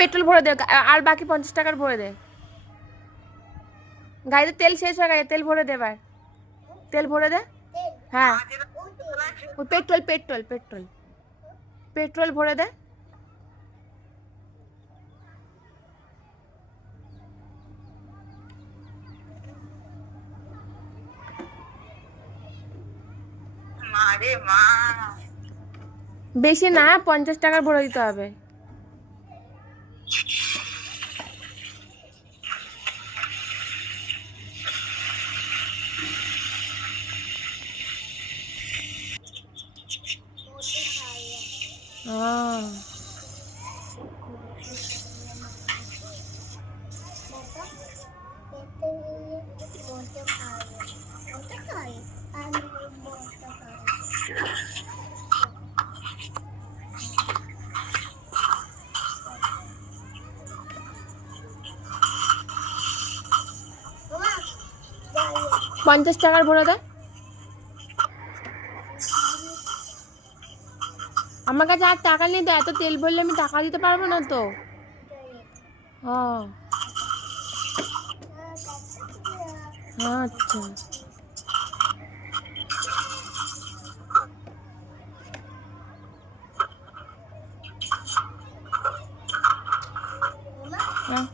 পেট্রোল ভরে দে, আর বাকি 50 টাকার ভরে দে। গাড়িতে তেল শেষ হয়ে গেছে, তেল ভরে দে এবার, তেল ভরে দে। হ্যাঁ পেট্রোল পেট্রোল পেট্রোল পেট্রোল ভরে দে। বেশি না, 50 টাকার ভরে দিতে হবে। পঞ্চাশ টাকার ভরে দে। আমার কাছে আর টাকা নেই তো, এত তেল ভরলে আমি টাকা দিতে পারবো না তো। আচ্ছা হ্যাঁ